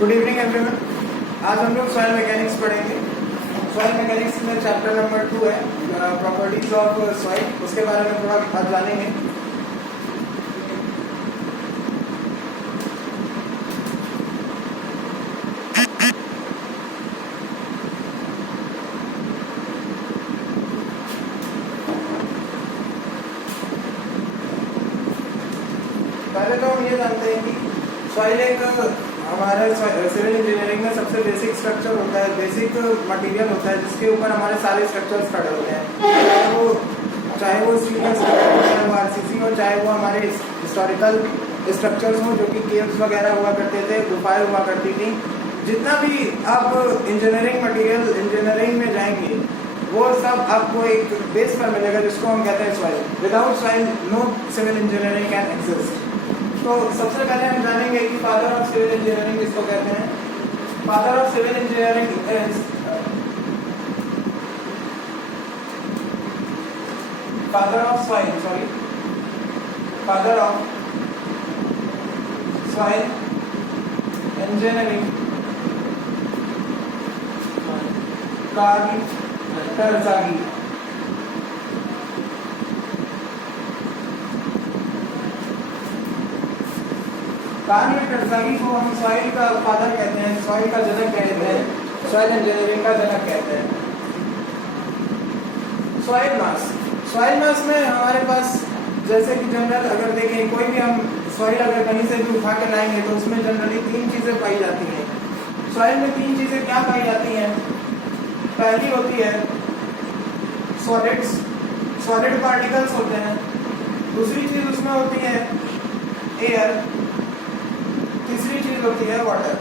Good evening everyone. आज हम लोग सॉइल मैकेनिक्स पढ़ेंगे। सॉइल मैकेनिक्स में चैप्टर नंबर 2 है प्रॉपर्टीज ऑफ सॉइल। उसके बारे में थोड़ा आज जानेंगे। पहले तो हम ये जानते हैं कि सॉइल एक हमारे सिविल इंजीनियरिंग में सबसे बेसिक स्ट्रक्चर होता है, बेसिक मटेरियल होता है जिसके ऊपर हमारे सारे स्ट्रक्चर्स खड़े होते हैं। चाहे वो स्टील का स्ट्रक्चर हो, चाहे वो आरसीसी हो, चाहे वो हमारे हिस्टोरिकल स्ट्रक्चर्स हो जो कि केव्स वगैरह हुआ करते थे, गुफाएं हुआ करती थी। जितना भी आप इंजीनियरिंग मटेरियल इंजीनियरिंग में जाएंगे वो सब आपको एक बेस पर मिलेगा जिसको हम कहते हैं soil. Without soil no civil engineering can exist. तो सबसे पहले हम जानेंगे कि फादर ऑफ सिविल इंजीनियरिंग किसको कहते हैं। Father of civil engineering is father of soil engineering Karl Terzaghi. Karl Terzaghi को हम सॉइल का फादर कहते हैं, सॉइल का जनक कहते हैं, सॉइल इंजीनियरिंग का जनक कहते हैं। सॉइल मास में हमारे पास जैसे कि जनरल अगर देखें कोई भी हम सॉइल अगर कहीं से भी उठा कर लाएंगे तो उसमें जनरली 3 चीजें पाई जाती हैं। सॉइल में 3 चीजें क्या पाई जाती हैं? पहली होती है सॉलिड पार्टिकल्स होते हैं। दूसरी चीज उसमें होती है एयर। तीसरी चीज होती है वाटर।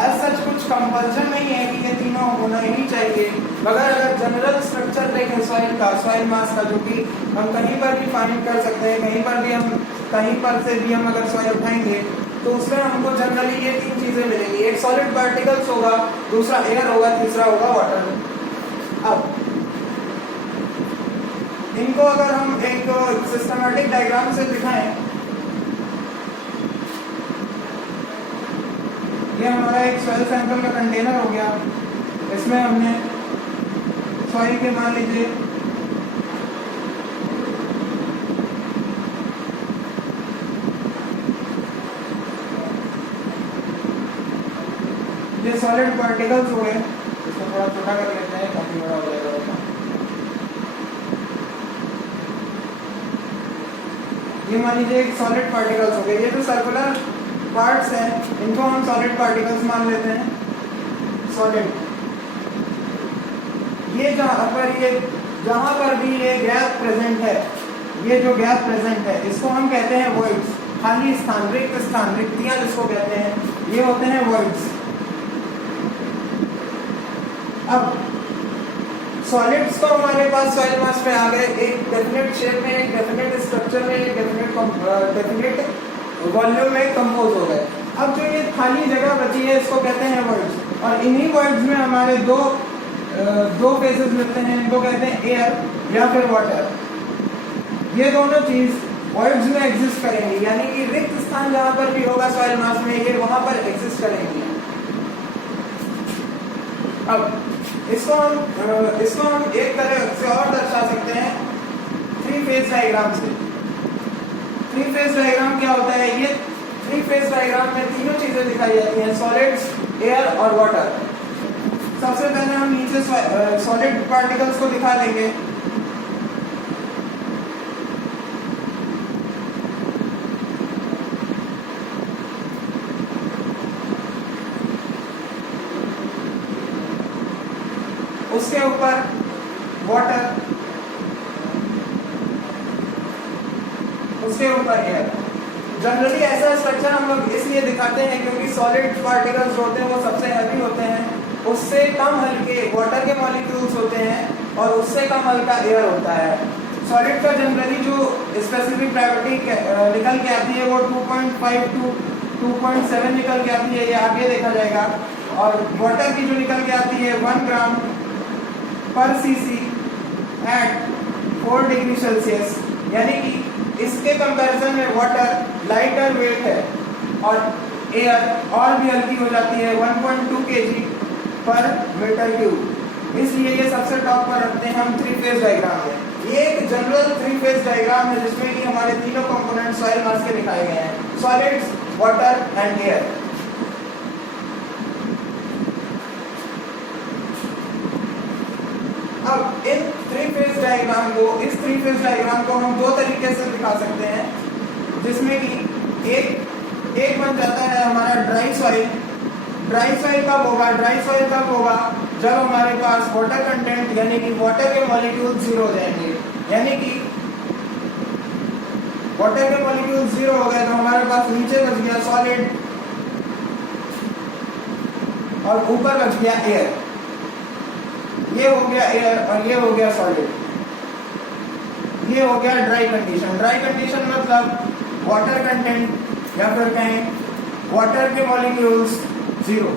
एज सच कुछ कंपल्सन नहीं है कि ये तीनों होना ही चाहिए, मगर अगर जनरल स्ट्रक्चर देखें सॉइल का, सॉइल मास का, जो कि हम कहीं पर भी फाइंड कर सकते हैं, कहीं पर से भी हम अगर सॉइल उठाएंगे तो उसमें हमको जनरली ये 3 चीजें मिलेंगी। एक सॉलिड पार्टिकल्स होगा, दूसरा एयर होगा, तीसरा होगा वाटर। अब इनको अगर हम एक सिस्टमैटिक डायग्राम से दिखाएं, ये हमारा एक सॉइल सैंपल का कंटेनर हो गया। इसमें हमने सॉइल के मान लीजिए ये सॉलिड पार्टिकल्स हो गए। इसको थोड़ा छोटा कर लेते हैं, काफी बड़ा हो जाएगा। ये मान लीजिए एक सॉलिड पार्टिकल्स हो गए। ये जो सर्कुलर पार्ट्स हैं इनको हम सॉलिड पार्टिकल्स मान लेते हैं, सॉलिड। ये जहां पर भी ये गैप प्रेजेंट है, ये जो गैप प्रेजेंट है इसको हम कहते हैं वॉइड्स। खाली स्थान, रिक्त स्थान, रिक्तियां जिसको कहते हैं, ये होते हैं वॉइड्स। अब सॉलिड्स तो हमारे पास सॉइल मास में आ गए, एक डेफिनेट शेप में, एक डेफिनेट स्ट्रक्चर में, एक डेफिनेट वॉल्यूम में कंपोज हो गए। अब जो ये खाली जगह बची है इसको कहते हैं वॉइड्स, और इन्हीं वॉइड्स में हमारे दो फेजेस मिलते हैं। इनको कहते हैं एयर या फिर वाटर। ये दोनों चीज वॉइड्स में एग्जिस्ट करेंगी, यानी कि रिक्त स्थान जहां पर भी होगा सॉइल मास में ये वहां पर एग्जिस्ट करेंगी। अब इसको हम एक तरह से और दर्शा सकते हैं 3 फेज डायग्राम से। 3 फेज डायग्राम क्या होता है? ये 3 फेज डायग्राम में तीनों चीजें दिखाई जाती हैं, सॉलिड्स, एयर और वाटर। सबसे पहले हम नीचे सॉलिड पार्टिकल्स को दिखा देंगे। उसके ऊपर वाटर, उसके ऊपर एयर। जनरली ऐसा स्ट्रक्चर हम लोग इसलिए दिखाते हैं क्योंकि सॉलिड पार्टिकल्स होते हैं वो सबसे हैवी होते हैं, उससे कम हल्के वाटर के मॉलिक्यूल्स होते हैं और उससे कम हल्का एयर होता है। सॉलिड का जनरली जो स्पेसिफिक ग्रेविटी निकल के आती है वो 2.5 to 2.7 निकल के आती है, ये आगे देखा जाएगा। और वाटर की जो निकल के आती है 1 ग्राम पर cc एट 4 डिग्री सेल्सियस, यानी कि इसके कंपैरिजन में वाटर लाइटर वेट है और एयर और भी हल्की हो जाती है 1.2 kg पर मीटर क्यूब। इसलिए ये सबसे टॉप पर रखते हैं हम 3 फेज डायग्राम में। ये एक जनरल 3 फेज डायग्राम है जिसमें कि हमारे तीनों कंपोनेंट सॉइल मास के दिखाए गए हैं, सॉलिड्स, वाटर एंड एयर। अब इन 3 फेज डायग्राम को, इस 3 फेज डायग्राम को हम दो तरीके से दिखा सकते हैं, जिसमें कि एक बन जाता है हमारा ड्राई सॉइल। ड्राई सॉइल कब होगा? ड्राई सॉइल तब होगा जब हमारे पास वाटर कंटेंट यानी कि वाटर के मॉलिक्यूल जीरो हो जाएंगे। यानी कि वाटर के मॉलिक्यूल जीरो हो गए तो हमारे पास नीचे बच गया सॉलिड और ऊपर बच गया एयर। ये हो गया एयर और ये हो गया सॉलिड। ये हो गया ड्राई कंडीशन। ड्राई कंडीशन मतलब वाटर कंटेंट या फिर कहें वाटर के molecules zero,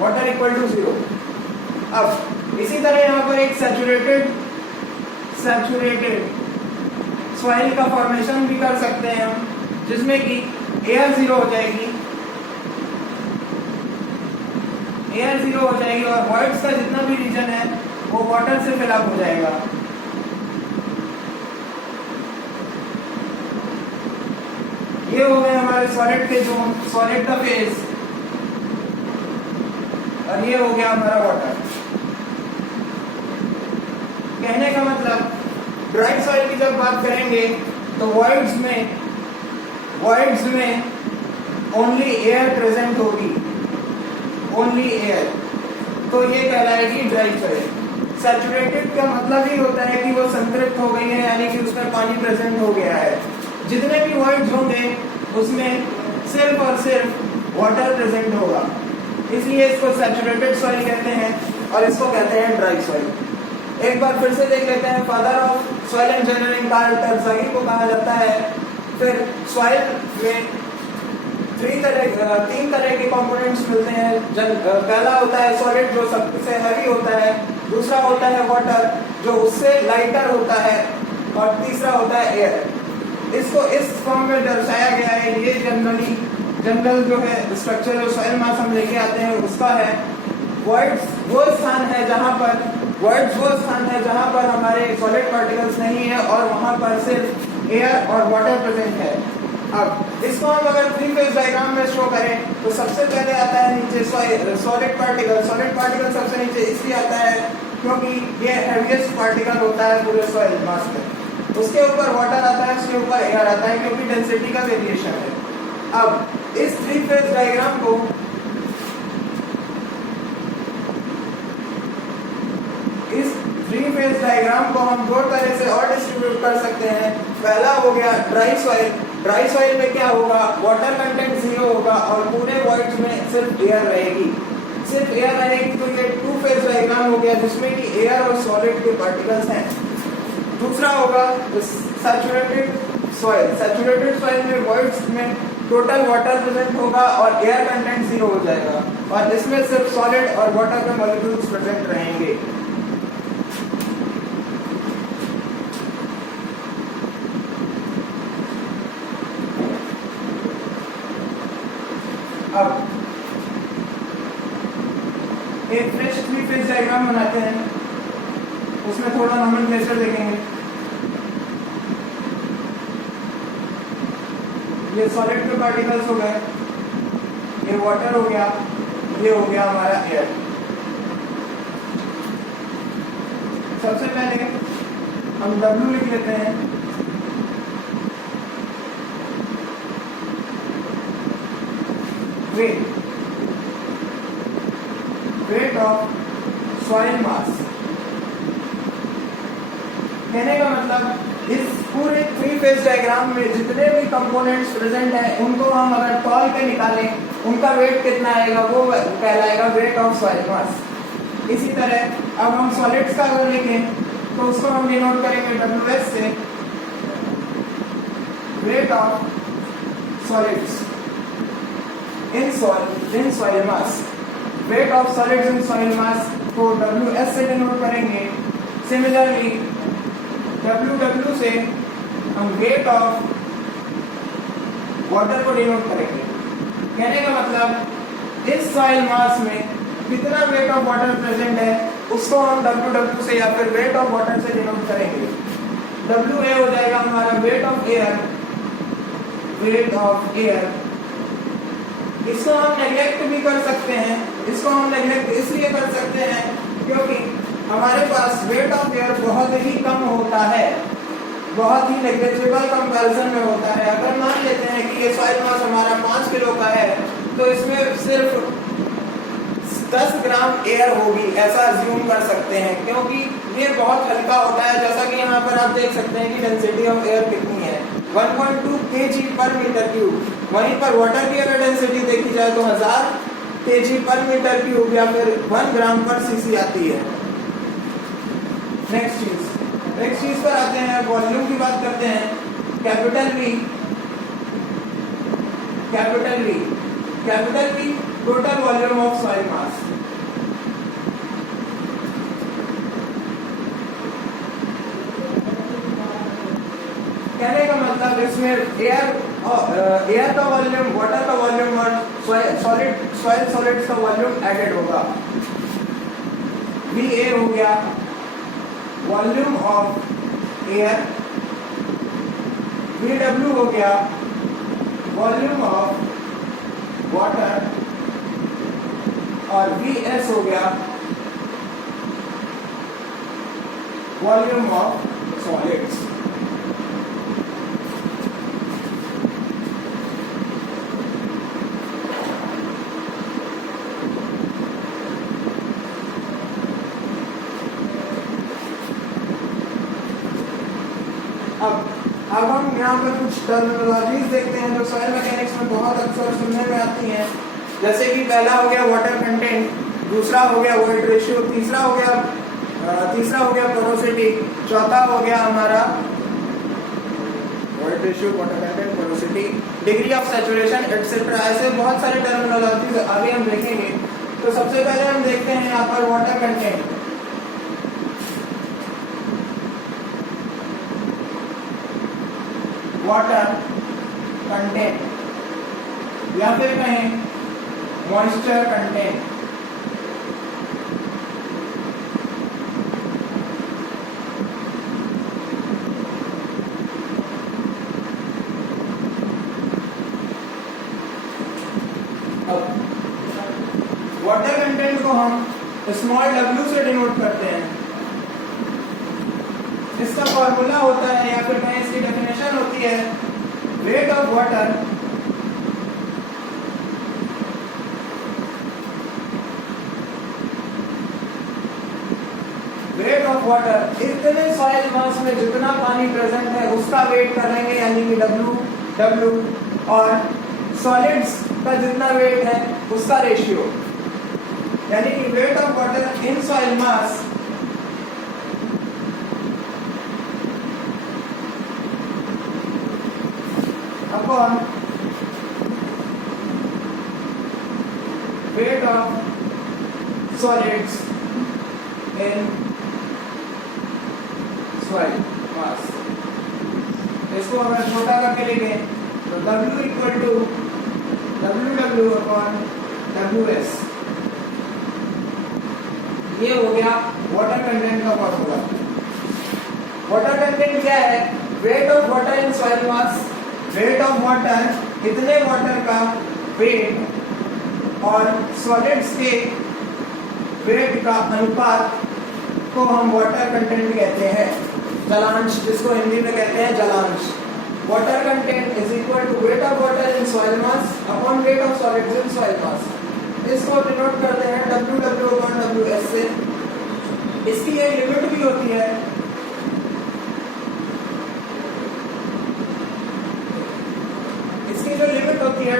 water equal to zero. अब इसी तरह यहाँ पर एक सैचुरेटेड सॉइल का फॉर्मेशन भी कर सकते हैं हम, जिसमें कि एयर जीरो हो जाएगी, एयर जीरो हो जाएगी और वॉइड्स का जितना भी रीजन है वो वाटर से फिलअप हो जाएगा। ये हो गए हमारे सॉलिड के जोन, सॉलिड का फेज, और ये हो गया हमारा वाटर। कहने का मतलब ड्राई सॉइल की जब बात करेंगे तो वॉइड्स में ओनली एयर प्रेजेंट होगी, ओनली एयर, तो ये कहलाएगी ड्राई सॉइल। सैचुरेटेड का मतलब ही होता है कि वो संतृप्त हो गई है, यानी कि उसमें पानी प्रेजेंट हो गया है। जितने भी वॉइड्स होंगे उसमें सिर्फ और सिर्फ वाटर प्रेजेंट होगा, इसलिए इसको सैचुरेटेड सॉइल कहते हैं और इसको कहते हैं ड्राई सॉइल। एक बार फिर से देख लेते हैं, father of soil engineering Karl Terzaghi को कहा जाता है। फिर सॉइल में तीन तरह के कंपोनेंट्स मिलते हैं। पहला होता है सॉलिड जो सबसे हैवी होता है, दूसरा होता है वाटर जो उससे लाइटर होता है, और तीसरा होता है एयर। इसको इस फॉर्म में दर्शाया गया है। ये जनरल जो है स्ट्रक्चर जो सॉइल मास हम लेके आते हैं उसका है। वॉइड्स वो स्थान है जहाँ पर हमारे सॉलिड पार्टिकल्स नहीं है और वहां पर सिर्फ एयर और वाटर प्रेजेंट है। अब इसको हम अगर 3 फेज डायग्राम में शो करें तो सबसे पहले आता है नीचे सॉलिड पार्टिकल। सॉलिड पार्टिकल सबसे नीचे इसलिए आता है क्योंकि ये हैवीएस्ट पार्टिकल होता है पूरे सॉइल मास में। उसके ऊपर वाटर आता है, उसके ऊपर एयर आता है क्योंकि डेंसिटी का वेरिएशन है। अब इस 3 फेज डायग्राम को हम दो तरह से और डिस्ट्रीब्यूट कर सकते हैं। पहला हो गया ड्राई सॉइल। ड्राई सॉइल में क्या होगा? वाटर कंटेंट जीरो होगा और पूरे वॉइड्स में सिर्फ एयर रहेगी। तो ये 2 फेज डायग्राम हो गया जिसमें कि एयर और सॉलिड के पार्टिकल्स हैं। दूसरा होगा सैचुरेटेड सॉइल में वॉइड्स में टोटल वाटर प्रेजेंट होगा और एयर कंटेंट जीरो हो जाएगा और इसमें सिर्फ सॉलिड और वाटर के मॉलिक्यूल्स प्रेजेंट रहेंगे। अब एक फ्रेश 3 फेज डायग्राम बनाते हैं, उसमें थोड़ा नोमेनक्लेचर देखेंगे। ये सॉलिड के पार्टिकल्स हो गए, ये वाटर हो गया, ये हो गया हमारा एयर। सबसे पहले हम W लिख लेते हैं। वेट ऑफ सॉइल मास। कहने का मतलब इस पूरे 3 फेज डायग्राम में जितने भी कंपोनेंट्स प्रेजेंट हैं उनको हम अगर तौल के निकालें उनका वेट कितना आएगा वो कहलाएगा वेट ऑफ सॉइल मास। इसी तरह अब हम सॉलिड्स का अगर लिखें तो उसको हम डिनोट करेंगे WS से, wait of solids in soil mass. Weight of solids in soil मास को WS से डिनोट करेंगे। सिमिलरली WW से हम वेट ऑफ वाटर को डिनोट करेंगे। कहने का मतलब इस सॉइल मास में कितना वेट ऑफ वाटर प्रेजेंट है उसको हम WW से या फिर वेट ऑफ वाटर से डिनोट करेंगे। WA हो जाएगा हमारा weight of air, weight of air. इसको हम नेग्लेक्ट भी कर सकते हैं, इसको हम नेग्लेक्ट इसलिए कर सकते हैं क्योंकि हमारे पास वेट ऑफ एयर बहुत ही कम होता है, बहुत ही नेग्लिजिबल कंपैरिजन में होता है। अगर मान लेते हैं कि ये सॉइल मास हमारा 5 किलो का है तो इसमें सिर्फ 10 ग्राम एयर होगी, ऐसा अज्यूम कर सकते हैं क्योंकि ये बहुत हल्का होता है। जैसा कि यहाँ पर आप देख सकते हैं कि डेंसिटी ऑफ एयर कितनी है, 1.2 kg पर मीटर क्यूब। वहीं पर वाटर की अगर डेंसिटी देखी जाए तो 1000 kg पर मीटर क्यूब या फिर 1 ग्राम पर सीसी आती है। नेक्स्ट चीज पर आते हैं, वॉल्यूम की बात करते हैं। Capital V total volume of soil मास। कहने का मतलब इसमें एयर का वॉल्यूम, वाटर का वॉल्यूम और सॉइल सॉलिड्स का वॉल्यूम एडेड होगा। VA हो गया वॉल्यूम ऑफ एयर, VW हो गया वॉल्यूम ऑफ वाटर और VS हो गया वॉल्यूम ऑफ सॉलिड्स। अब हम यहाँ पर कुछ टर्मिनोलॉजीज देखते हैं जो सॉइल मैकेनिक्स में बहुत अक्सर सुनने में आती हैं। जैसे कि पहला हो गया वाटर कंटेंट, दूसरा हो गया वॉइड रेशियो, तीसरा हो गया पोरोसिटी, चौथा हो गया हमारा void ratio, water content, porosity, degree of saturation etcetera. ऐसे बहुत सारे टर्मिनोलॉजीज आगे हम देखेंगे। तो सबसे पहले हम देखते हैं यहाँ पर वाटर कंटेंट। वाटर कंटेंट या फिर कहें मॉइस्चर कंटेंट। वाटर कंटेंट को हम स्मॉल w से डिनोट करते हैं। इसका फॉर्मूला होता है या फिर कहें इसकी डेफिनेशन होती है वेट ऑफ वाटर इतने सॉइल मास में जितना पानी प्रेजेंट है उसका वेट कर लेंगे, यानी कि W और सॉलिड्स का जितना वेट है उसका रेशियो, यानी कि weight of water in soil mass upon weight of solids in soil mass. इसको अगर छोटा करके लिखें तो W equal to WW upon WS। ये हो गया वाटर कंटेंट का फॉर्मूला। वाटर कंटेंट क्या है? Weight of water in soil mass. Weight of water, इतने वाटर का वेट और सॉलिड्स के वेट का अनुपात को हम वाटर कंटेंट कहते हैं, जलांश, जिसको हिंदी में कहते हैं जलांश। Water content is equal to weight of water in soil mass upon weight of solids in soil mass. इसको डिनोट करते हैं WW अपॉन WS से। इसकी एक लिमिट भी होती है, इसकी जो लिमिट होती है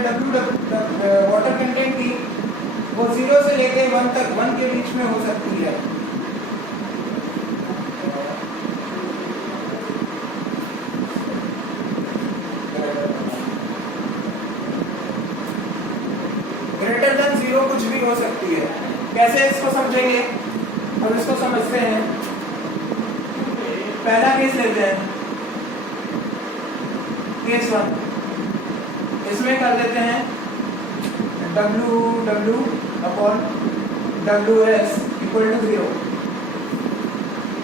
वाटर कंटेंट की, वो 0 से लेके 1 तक 1 के बीच में हो सकती है। ग्रेटर देन 0 कुछ भी हो सकती है। कैसे इसको समझेंगे? हम इसको समझते हैं। पहला केस लेते हैं, केस 1। इसमें कर देते हैं W upon WS equal to 0।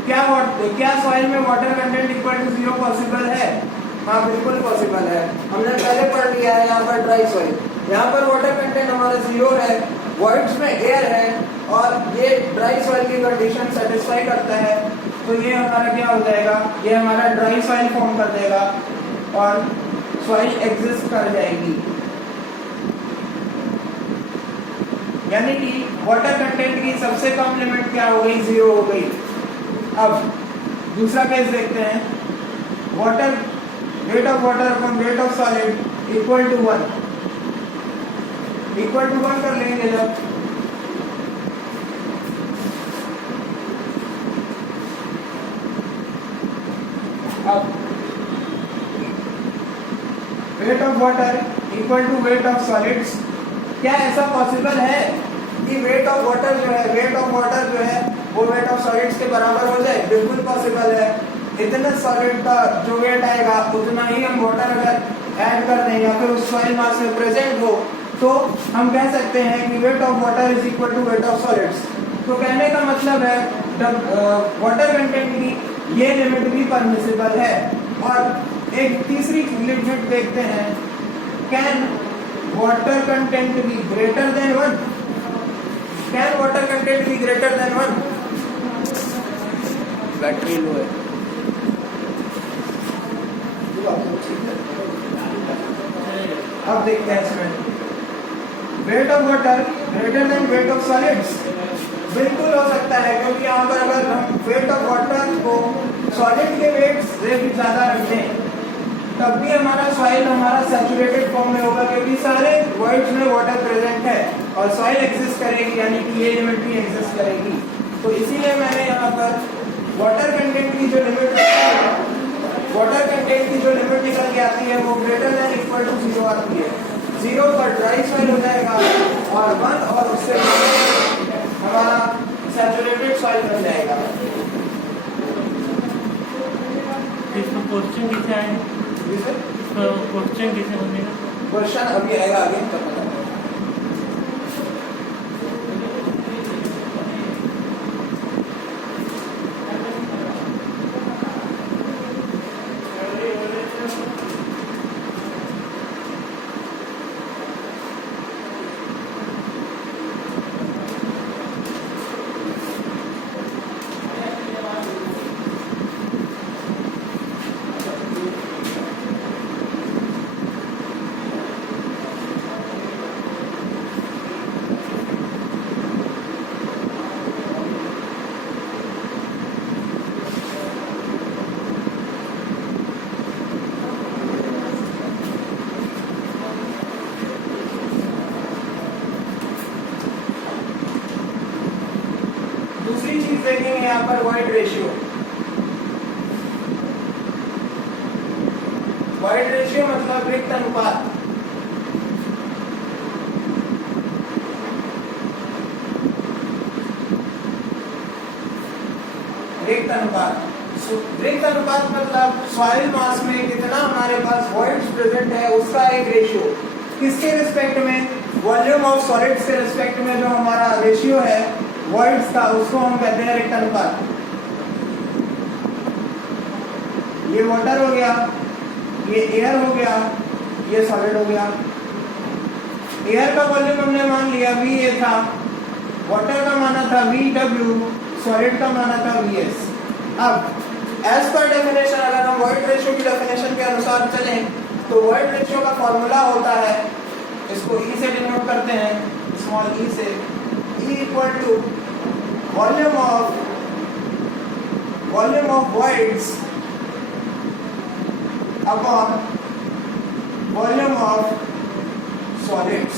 क्या सॉइल में water content equal to 0 possible है? हाँ बिल्कुल पॉसिबल है। हमने पहले पढ़ लिया है यहाँ पर ड्राई सॉइल, यहाँ पर वाटर कंटेंट हमारा 0 है, वॉइड्स में एयर है और ये ड्राई सॉइल की कंडीशन सेटिस्फाई करता है, तो ये हमारा क्या हो जाएगा, ये हमारा ड्राई सॉइल फॉर्म कर देगा और सॉइल एग्जिस्ट कर जाएगी। यानी कि वाटर कंटेंट की सबसे कम लिमिट क्या हो गई, 0 हो गई। अब दूसरा केस देखते हैं, water weight of water upon weight of solid equal to 1 कर लेंगे जब अब weight of water equal to weight of solids, क्या ऐसा पॉसिबल है कि वेट ऑफ वाटर जो है वो वेट ऑफ सॉलिड्स के बराबर हो जाए? बिल्कुल पॉसिबल है। इतना सॉलिड का जो वेट आएगा उतना ही हम वाटर अगर ऐड कर दें या फिर उस सॉइल मास में प्रेजेंट हो तो हम कह सकते हैं कि weight of water is equal to weight of solids. तो कहने का मतलब है वाटर कंटेंट की ये लिमिट भी परमिसिबल है। और एक तीसरी लिमिट देखते हैं, can water content be greater than 1? Can water content be greater than 1? Battery low है। अब देखते हैं इसमें wait of water greater than wait of solids, बिल्कुल हो सकता है, क्योंकि यहाँ पर अगर हम वेट ऑफ वाटर को सॉलिड के वेट से भी ज्यादा रखें तब भी हमारा सॉइल हमारा सैचुरेटेड फॉर्म में होगा, क्योंकि सारे वॉइड्स में वाटर प्रेजेंट है और सॉइल एग्जिस्ट करेगी, यानी कि ये लिमिट भी एग्जिस्ट करेगी। तो इसीलिए मैंने यहाँ पर वाटर कंटेंट की जो लिमिट निकल के आती है वो ग्रेटर देन इक्वल टू 0 आती है। 0 पर ड्राई सॉइल हो जाएगा और 1 और उससे हमारा सैचुरेटेड सॉइल बन जाएगा। इसका क्वेश्चन कैसे आएगा? क्वेश्चन कैसे बनेगा? क्वेश्चन अभी आएगा आगे तब पता। दूसरी चीज देखेंगे यहाँ पर वॉइड रेशियो। वॉइड रेशियो मतलब रिक्त अनुपात। रिक्त अनुपात मतलब सॉइल मास में कितना हमारे पास वॉइड्स प्रेजेंट है उसका एक रेशियो। किसके रिस्पेक्ट में? वॉल्यूम ऑफ सॉलिड्स के रिस्पेक्ट में जो हमारा रेशियो है वॉइड्स का, उसको हम कहते हैं रिक्त अनुपात। ये वाटर हो गया, ये एयर हो गया, ये सॉलिड हो गया। एयर का वॉल्यूम हमने मान लिया VA था, वाटर का माना था VW, सॉलिड का माना था VS। अब एज पर डेफिनेशन अगर हम वॉइड रेशियो की डेफिनेशन के अनुसार चलें तो वॉइड रेशियो का फॉर्मूला होता है, इसको E से डिनोट करते हैं, स्मॉल e से, E equal to volume of voids upon volume of solids.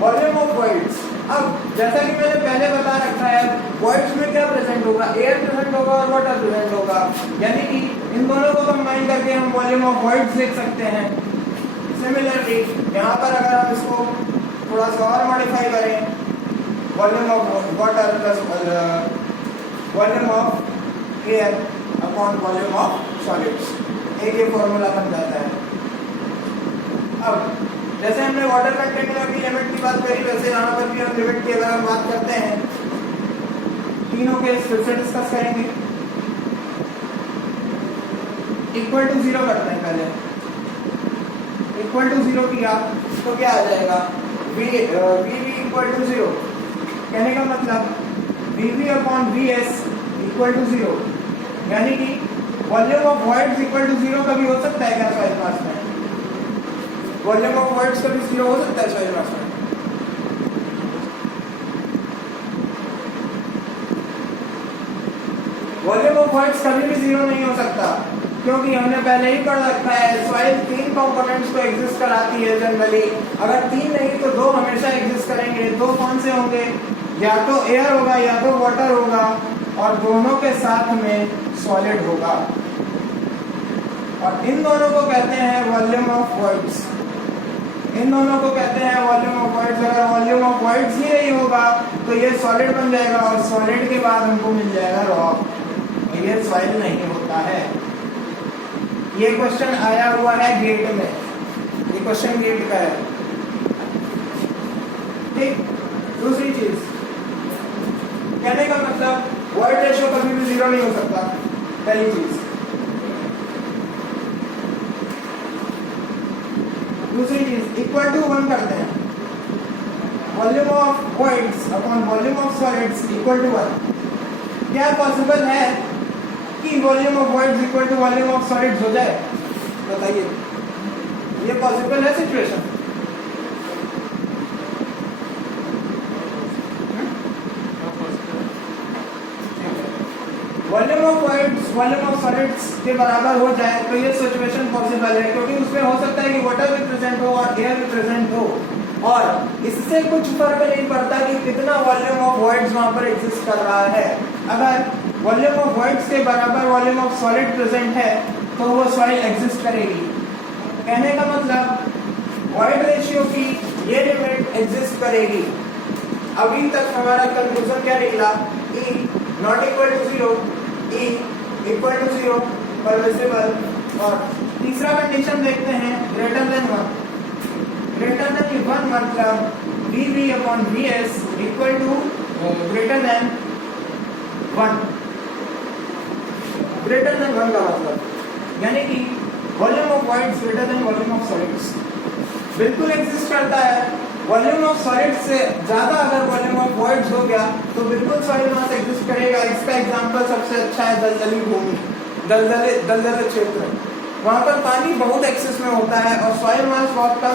Volume of voids, अब जैसा कि मैंने पहले बता रखा है वॉइड्स में क्या प्रेजेंट होगा, एयर प्रेजेंट होगा और वाटर प्रेजेंट होगा, यानी कि इन दोनों को कंबाइन करके हम वॉल्यूम ऑफ वॉइड्स लिख सकते हैं। सिमिलरली यहाँ पर अगर हम इसको थोड़ा सा और मॉडिफाई करें, volume of water plus volume of air upon volume of solids. एक ये फॉर्मूला बन जाता है। अब जैसे हमने वाटर कंटेंट में अभी लिमिट की बात करी, वैसे यहाँ पर भी हम लिमिट की अगर हम बात करते हैं, तीनों केस फिर से डिस्कस करेंगे। इक्वल टू 0 करते हैं पहले। इक्वल टू 0 किया तो क्या आ जाएगा, वी इक्वल टू 0। कहने का मतलब VV upon VS equal to 0, यानी कि volume of voids equal to 0 कभी हो सकता है क्या सॉइल मास में? वॉल्यूम ऑफ वॉइड्स कभी 0 हो सकता है सॉइल मास में? वॉल्यूम ऑफ वॉइड्स कभी भी 0 नहीं हो सकता, क्योंकि हमने पहले ही पढ़ रखा है सॉइल 3 कंपोनेंट्स को एग्जिस्ट कराती है जनरली। अगर 3 नहीं तो 2 हमेशा एग्जिस्ट करेंगे। 2 कौन से होंगे? या तो एयर होगा या तो वाटर होगा, और दोनों के साथ में सॉलिड होगा, और इन दोनों को कहते हैं वॉल्यूम ऑफ वॉइड्स। इन दोनों को कहते हैं वॉल्यूम ऑफ वॉइड्स। अगर वॉल्यूम ऑफ वॉइड्स ही नहीं होगा तो ये सॉलिड बन जाएगा, और सॉलिड के बाद हमको मिल जाएगा रॉक, और ये सॉइल नहीं होता है। ये क्वेश्चन आया हुआ है गेट में, ये क्वेश्चन गेट का है। ठीक, दूसरी चीज कहने का मतलब वॉइड रेशियो कभी भी 0 नहीं हो सकता, पहली चीज। दूसरी चीज इक्वल टू 1 करते हैं, volume of voids upon volume of solids equal to 1। क्या पॉसिबल है कि volume of voids equal to volume of solids हो जाए? बताइए, ये पॉसिबल है situation? Volume of voids volume of solids के बराबर हो जाए तो ये सिचुएशन पॉसिबल है, क्योंकि उसमें हो सकता है कि वाटर भी प्रेजेंट हो और एयर भी प्रेजेंट हो, और इससे कुछ फर्क नहीं पड़ता कि कितना वॉल्यूम ऑफ वॉइड्स वहां पर एग्जिस्ट कर रहा है। अगर वॉल्यूम ऑफ वॉइड्स के बराबर वॉल्यूम ऑफ सॉलिड प्रेजेंट है तो वो सॉइल एग्जिस्ट करेगी। कहने का मतलब वॉइड रेशियो की ये लिमिट एग्जिस्ट करेगी। अभी तक हमारा कंक्लूजन क्या निकला? E not equal to 0, E equal to 0 permissible, और तीसरा कंडीशन देखते हैं ग्रेटर देन 1। ग्रेटर देन 1 मतलब VV upon VS equal to greater than 1। Greater than 1 का मतलब यानी कि volume of voids greater than volume of solids बिल्कुल एग्जिस्ट करता है। वॉल्यूम ऑफ सॉलिड्स से ज्यादा अगर वॉल्यूम ऑफ वॉइड्स हो गया तो बिल्कुल सॉइल मास एग्जिस्ट करेगा। इसका एग्जांपल सबसे अच्छा है दलदली भूमि, दलदले क्षेत्र। वहाँ पर पानी बहुत एक्सेस में होता है और सॉइल मास बहुत कम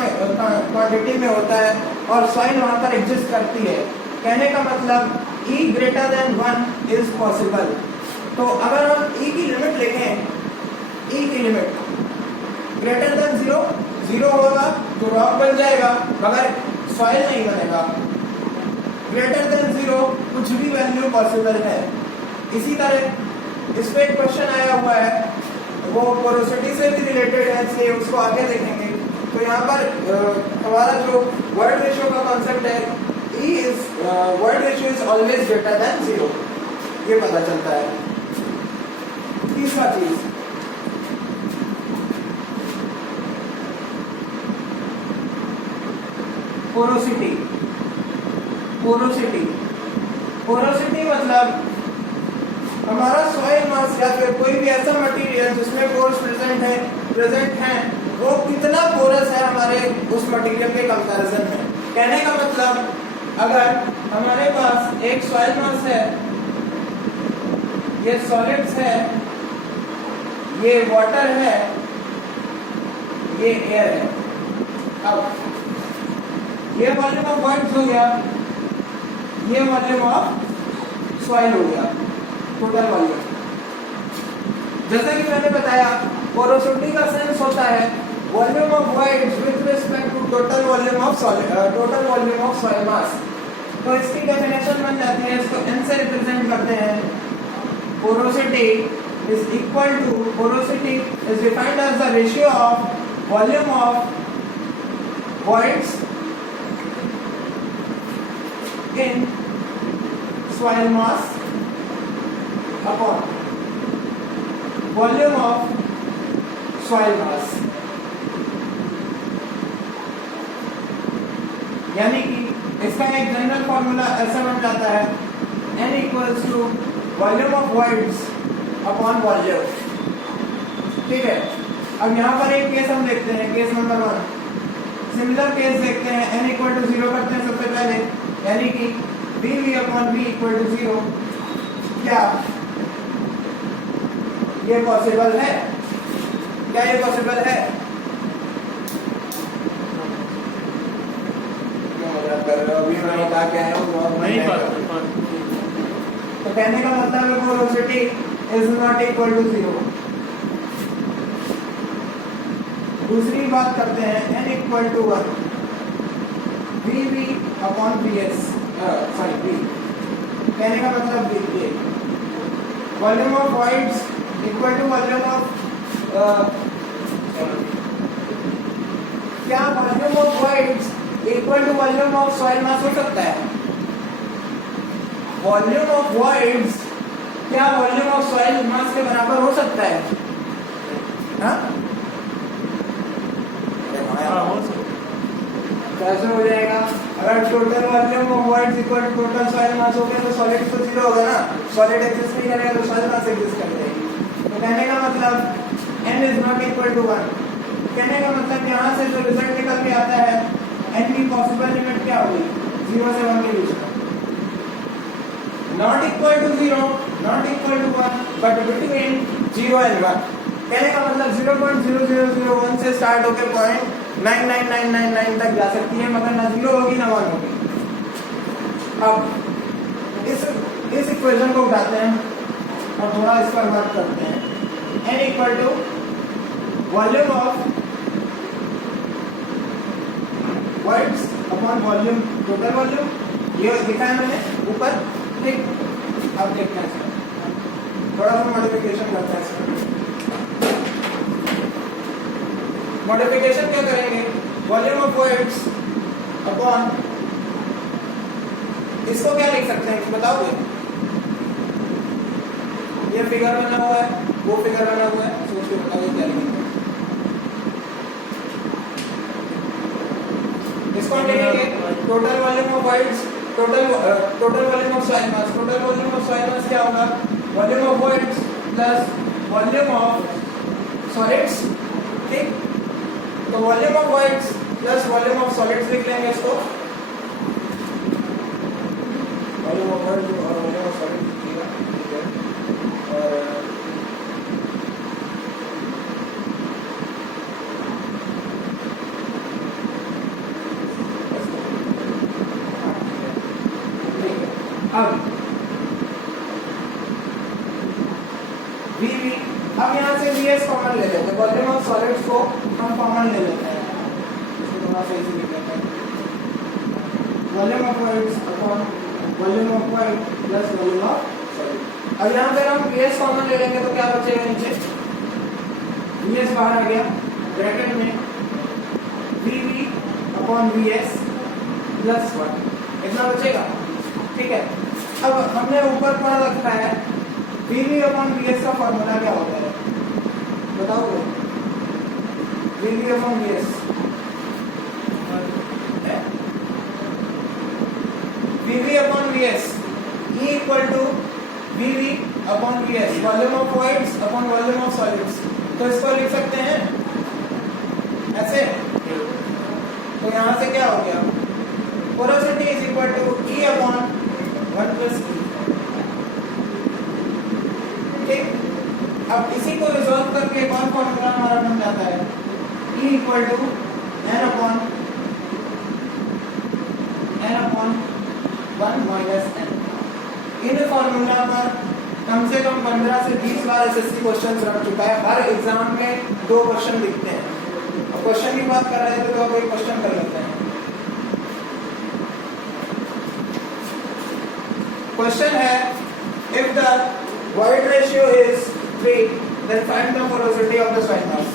क्वांटिटी में होता है, और सॉइल वहाँ पर एग्जिस्ट करती है। कहने का मतलब E greater than 1 is possible. तो अगर हम E की लिमिट लिखें, E की लिमिट ग्रेटर देन 0 होगा तो रॉक बन जाएगा मगर सॉइल नहीं बनेगा। ग्रेटर देन 0 कुछ भी वैल्यू पॉसिबल है। इसी तरह इस पे एक क्वेश्चन आया हुआ है, वो पोरोसिटी से भी रिलेटेड है, इसलिए उसको आगे देखेंगे। तो यहाँ पर हमारा जो वर्ड रेशियो का कॉन्सेप्ट है, word ratio is always greater than 0, ये पता चलता है। तीसरा चीज पोरोसिटी। पोरोसिटी मतलब हमारा सॉइल मास या फिर कोई भी ऐसा मटेरियल जिसमें पोर्स प्रेजेंट है वो कितना पोरस है हमारे उस मटेरियल के कंपैरिजन में। कहने का मतलब अगर हमारे पास एक सॉइल मास है, ये सॉलिड्स है, ये वाटर है, ये एयर है। अब ये वॉल्यूम ऑफ वॉइड्स हो गया, ये वॉल्यूम ऑफ सॉइल हो गया, टोटल वॉल्यूम। जैसा कि मैंने बताया पोरोसिटी का सेंस होता है volume of voids with respect to total volume of soil mass. तो इसकी डेफिनेशन बन जाती है, इसको n से रिप्रेजेंट करते हैं। Porosity is equal to, porosity is defined as the ratio of volume of voids in soil mass upon volume of soil mass, यानी कि इसका एक जनरल फॉर्मूला ऐसा बन जाता है n equals to volume of voids upon volume. ठीक है, अब यहाँ पर एक केस हम देखते हैं, केस नंबर 1। सिमिलर केस देखते हैं, n इक्वल टू 0 करते हैं सबसे पहले, यानी कि VV upon V equal to 0। क्या ये पॉसिबल है? क्या ये पॉसिबल है? कर रहे हो अभी मैं बता के आया हूँ नहीं तो कहने का मतलब है porosity is not equal to 0। दूसरी बात करते हैं, n equal to 1 VV upon VS, sorry V, कहने का मतलब ये volume of voids equal to volume of क्या volume of voids equal to volume of soil mass हो सकता है? वॉल्यूम ऑफ वॉइड्स क्या वॉल्यूम ऑफ सॉइल मास के बराबर हो सकता है? हाँ? कैसे हो जाएगा? अगर total volume of voids equal to total soil mass हो गया तो सॉलिड तो 0 होगा ना, सॉलिड एग्जिस्ट नहीं करेगा तो सॉइल मास एग्जिस्ट कर जाएगी। तो कहने का मतलब n is not equal to 1। कहने का मतलब यहाँ से जो रिजल्ट निकल के आता है, n की पॉसिबल लिमिट क्या होगी? 0 से 1 के बीच में, not equal to 0, not equal to 1, between बिटवीन 0 एंड 1। कहने का मतलब 0.0001 से स्टार्ट होकर 0.99999 तक जा सकती है, मगर ना 0 होगी ना 1 होगी। अब इस इक्वेशन को उठाते हैं और थोड़ा इस पर बात करते हैं। n equal to volume of voids upon volume, total volume, ये लिखा है मैंने ऊपर। ठीक, अब देखते हैं थोड़ा सा मॉडिफिकेशन करते हैं। मॉडिफिकेशन क्या करेंगे? वॉल्यूम ऑफ वॉइड्स अपॉन, इसको क्या लिख सकते हैं बताओगे? ये फिगर बना हुआ है, वो फिगर बना हुआ है, सोच के बताओगे क्या लिखेंगे? इसको लिखेंगे total volume of voids, total volume of soil mass. Total volume of soil मास क्या होगा? Volume of voids plus volume of solids. ठीक, तो volume of voids plus volume of solids लिख लेंगे इसको। वॉल्यूम ऑफ वॉइड्स और वॉल्यूम ऑफ सॉलिड्स लिखिएगा, ठीक है। और अब VV, अब यहाँ से VS कॉमन ले लेते हैं, वॉल्यूम ऑफ सॉलिड्स को हम कॉमन ले लेते हैं, इसको थोड़ा सा इजी लिख लेते हैं। Volume of voids upon volume of void plus volume of solid. अब यहाँ पे हम VS कॉमन ले लेंगे तो क्या बचेगा? नीचे VS बाहर आ गया, ब्रैकेट में VV अपॉन VS प्लस 1, इतना बचेगा। ठीक है, अब हमने ऊपर पढ़ रखा है VV अपॉन VS का फॉर्मूला क्या होता है बताओगे? VV upon VS, VV upon VS E equal to VV upon VS, volume of voids upon volume of solids. तो इसको लिख सकते हैं ऐसे। तो यहाँ से क्या हो गया? Porosity is equal to E upon 1 plus E। ठीक, अब इसी को रिजॉल्व करके एक और फॉर्मूला हमारा बन जाता है, E equal to n upon 1 minus n। इन फॉर्मूला पर कम से कम 15 से 20 बार एसएससी क्वेश्चन रख चुका है, हर एग्जाम में 2 क्वेश्चन दिखते हैं। अब क्वेश्चन की बात कर रहे थे तो अब एक क्वेश्चन कर लेते हैं। क्वेश्चन है, if the void ratio is 3, then find the porosity of the soil mass।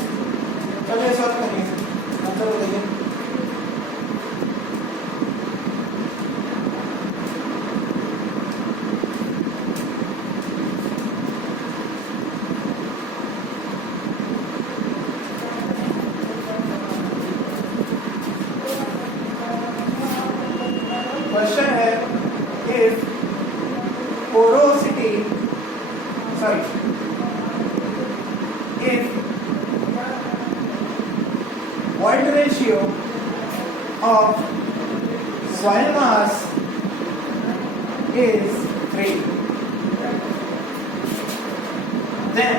चलिए सॉल्व करिए, आंसर बताइए। if porosity, sorry, if void ratio of soil mass is 3, then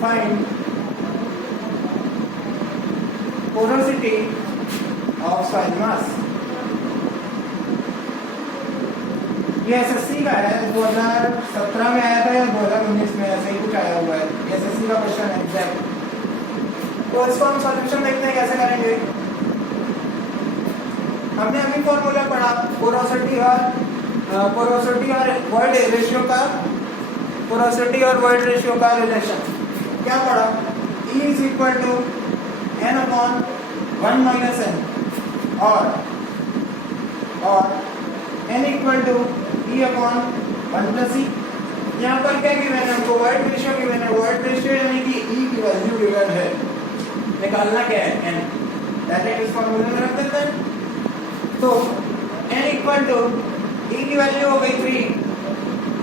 find porosity of soil mass. ये SSC का है, 2017 में आया था या 2019 में, ऐसे ही कुछ आया हुआ है। एसएससी का क्वेश्चन है एग्जैक्ट। तो इसको हम सॉल्यूशन देखते हैं कैसे करेंगे। हमने अभी फॉर्मूला पढ़ा पोरोसिटी और वॉइड रेशियो का, पोरोसिटी और वॉइड रेशियो का रिलेशन क्या पढ़ा, E is equal to n upon 1 minus n और n equal to E upon 1 plus E। यहाँ पर क्या गिवन है हमको, वॉइड रेशियो गिवन है। वॉइड रेशियो यानी कि E की वैल्यू गिवन है, निकालना क्या है n, डायरेक्ट इस फॉर्मूले में रख देते हैं। तो n इक्वल टू E की वैल्यू हो गई 3,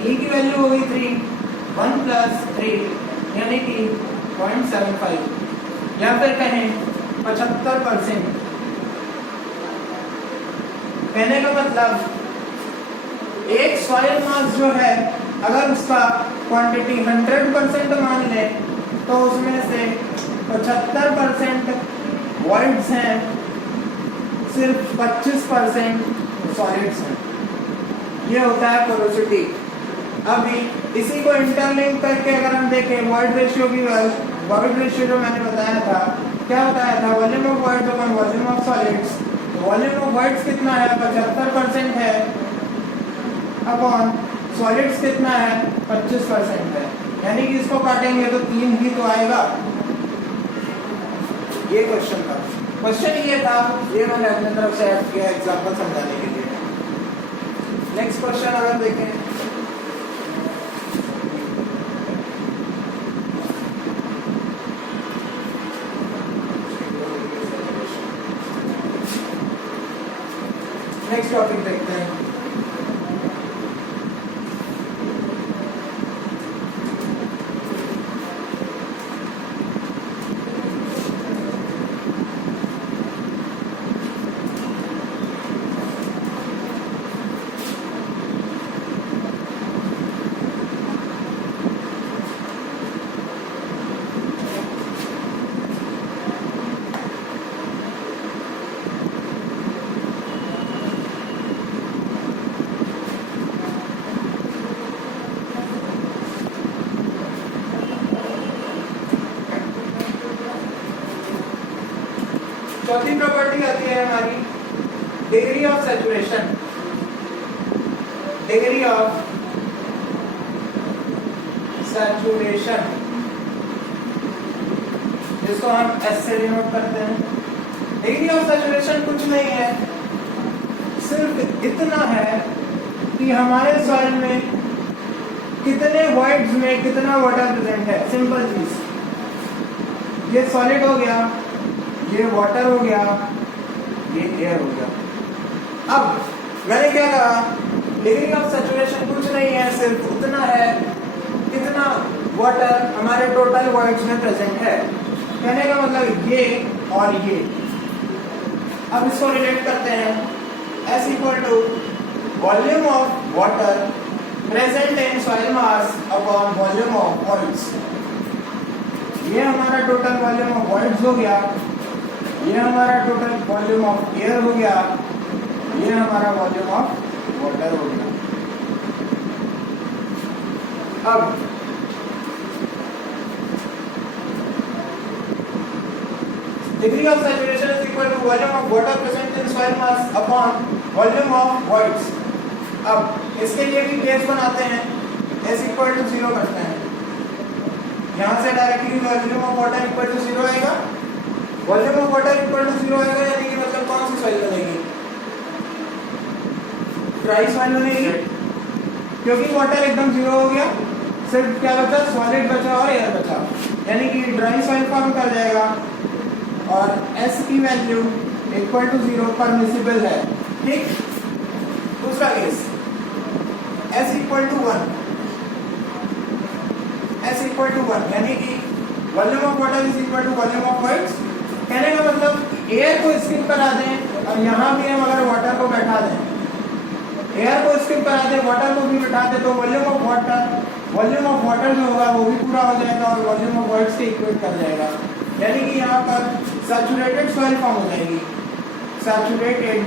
E की वैल्यू हो गई 3, 1 प्लस 3 यानी कि 0.75 या फिर कहें 75%। कहने का मतलब एक सॉइल मास जो है अगर उसका क्वांटिटी 100% मान ले तो उसमें से 75% वॉइड्स हैं, सिर्फ 25% सॉलिड्स हैं। ये होता है पोरोसिटी। अभी इसी को इंटरलिंक करके अगर हम देखें वॉइड रेशियो की, वॉइड रेशियो जो मैंने बताया था, क्या बताया था, volume of voids upon volume of solids. Volume of voids कितना है, 75% है, अपॉन सॉलिड्स कितना है, 25% है। यानी कि इसको काटेंगे तो 3 ही तो आएगा। ये क्वेश्चन था, क्वेश्चन ये था, ये मैंने अपनी तरफ से ऐड किया एग्जांपल समझाने के लिए। नेक्स्ट क्वेश्चन अगर देखें, नेक्स्ट टॉपिक देखते हैं। चौथी प्रॉपर्टी आती है हमारी degree of saturation. Degree of saturation जिसको हम एस से डिनोट करते हैं। डिग्री ऑफ सैचुरेशन कुछ नहीं है, सिर्फ इतना है कि हमारे सॉइल में कितने वॉइड्स में कितना वाटर प्रेजेंट है। सिंपल चीज, ये सॉलिड हो गया, ये वाटर हो गया, ये एयर हो गया। अब मैंने क्या कहा, डिग्री ऑफ सैचुरेशन कुछ नहीं है, सिर्फ उतना है कितना वाटर हमारे टोटल वॉइड्स में प्रेजेंट है। कहने का मतलब ये और ये। अब इसको रिलेट करते हैं, S equal to volume of water present in soil mass upon volume of voids. ये हमारा टोटल वॉल्यूम ऑफ वॉइड्स हो गया, ये हमारा टोटल वॉल्यूम ऑफ एयर हो गया, ये हमारा वॉल्यूम ऑफ वाटर हो गया। अब degree of saturation is equal to volume of water present in soil mass upon volume of voids. अब इसके लिए भी केस बनाते हैं, S इक्वल टू 0 करते हैं। यहाँ से directly volume of water equal to 0 आएगा, volume of water equal to 0 आएगा, यानी कि मतलब कौन सी सॉइल बनेगी, ड्राई सॉइल बनेगी, क्योंकि वाटर एकदम 0 हो गया, सिर्फ क्या बचा, सॉलिड बचा और एयर बचा, यानी कि ड्राई सॉइल फॉर्म कर जाएगा। और S की वैल्यू इक्वल टू 0 परमिसिबल है, ठीक। दूसरा केस s इक्वल टू 1, यानी कि volume of water is equal to volume of voids. कहने का मतलब एयर को स्किप करा दें और यहाँ भी हम अगर वाटर को बैठा दें, एयर को स्किप करा दें, वाटर को भी बैठा दें, तो वॉल्यूम ऑफ वाटर जो होगा वो भी पूरा हो जाएगा और वॉल्यूम ऑफ वाइट्स से इक्वेट कर जाएगा। यानी कि यहाँ पर सैचुरेटेड सॉइल फॉर्म हो जाएगी, सैचुरेटेड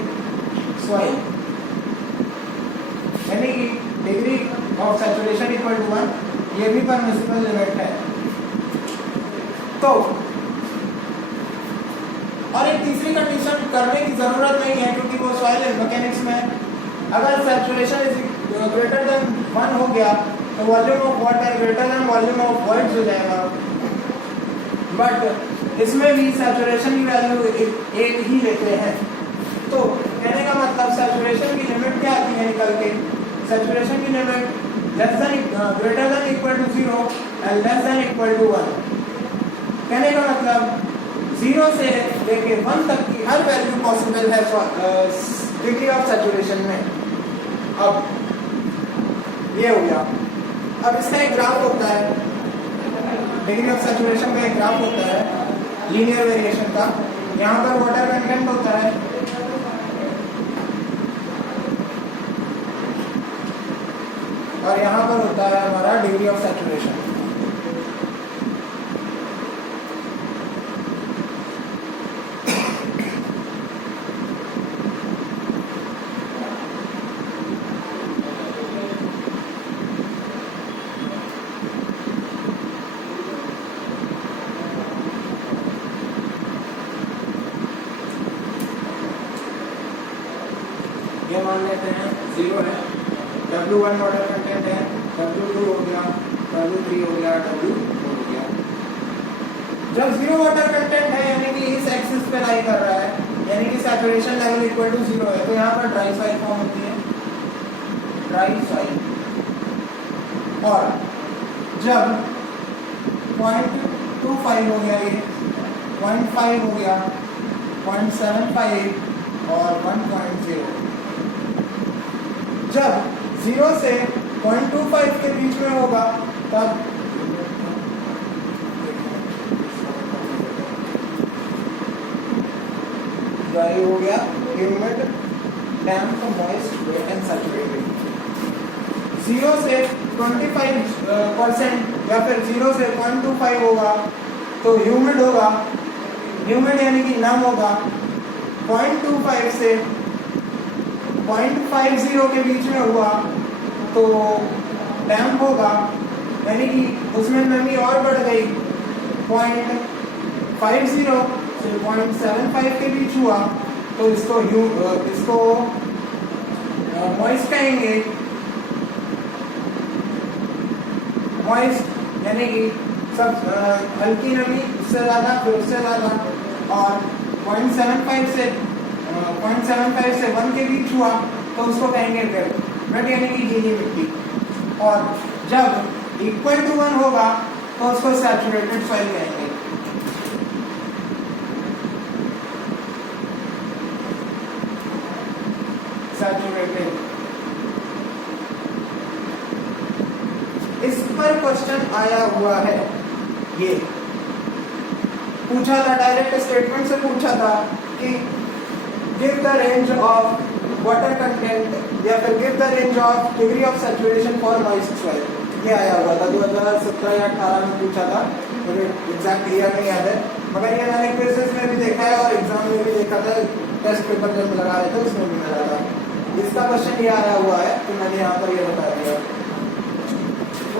सॉइल, यानी कि degree of saturation equal to 1, ये भी परमिसिबल लिमिट है। तो और एक तीसरी कंडीशन करने की जरूरत नहीं है क्योंकि वो सॉइल मैकेनिक्स में अगर सैचुरेशन इज ग्रेटर देन 1 हो गया तो volume of water greater than volume of whites हो जाएगा। बट इसमें भी सैचुरेशन की वैल्यू एक ही लेते हैं। तो कहने का मतलब सैचुरेशन की लिमिट क्या आती है निकल के, सैचुरेशन की limit greater than equal to 0 and less than equal to 1। कहने का मतलब 0 से लेके 1 तक की हर वैल्यू पॉसिबल है डिग्री ऑफ सैचुरेशन में। अब ये हो गया। अब इसका एक ग्राफ होता है, डिग्री ऑफ सैचुरेशन का एक ग्राफ होता है लीनियर वेरिएशन का। यहाँ पर वाटर कंटेंट होता है, और यहाँ पर होता है हमारा डिग्री ऑफ सैचुरेशन। ये मान लेते हैं 0 है, W1 वाटर कंटेंट है, W2 हो गया, W3 हो गया, W4 हो गया। जब 0 वाटर कंटेंट है यानी कि इस एक्सिस पे लाई कर रहा है, यानी कि सैचुरेशन लेवल इक्वल टू 0 है, तो यहाँ पर ड्राई सॉइल फॉर्म होती है, ड्राई सॉइल। और जब 0.25 हो गया, ये 0.5 हो गया, 0.75 और 1.0, जब 0 से 0.25 के बीच में होगा तब ड्राई हो गया, humid, damp, moist, wet and saturated. 0 से 25% या फिर 0 से 0.25 होगा तो ह्यूमिड होगा, ह्यूमिड यानी कि नम होगा। 0.25 से 0.50 के बीच में हुआ तो डैम्प होगा, यानी कि उसमें नमी और बढ़ गई। 0.50 से 0.75 के बीच हुआ तो इसको मॉइस्ट कहेंगे। मॉइस्ट यानी कि सब हल्की नमी, उससे ज़्यादा, फिर उससे ज़्यादा। और 0.75 से 1 के बीच हुआ तो उसको कहेंगे वेट, यानी कि गीली मिट्टी। और जब इक्वल टू 1 होगा तो उसको सैचुरेटेड सॉइल कहेंगे। सैचुरेटेड। इस पर क्वेश्चन आया हुआ है, ये पूछा था, डायरेक्ट स्टेटमेंट से पूछा था कि give the range of water content या फिर give the range of degree of saturation for moist soil. ये आया हुआ था 2017 या 18 में पूछा था, मुझे एग्जैक्ट क्लियर नहीं याद है, मगर ये मैंने क्विज़ेस में भी देखा है और एग्जाम में भी देखा था, टेस्ट पेपर जब लगा रहे थे उसमें भी मिला था। इसका क्वेश्चन ये आया हुआ है तो मैंने यहाँ पर ये बता दिया। तो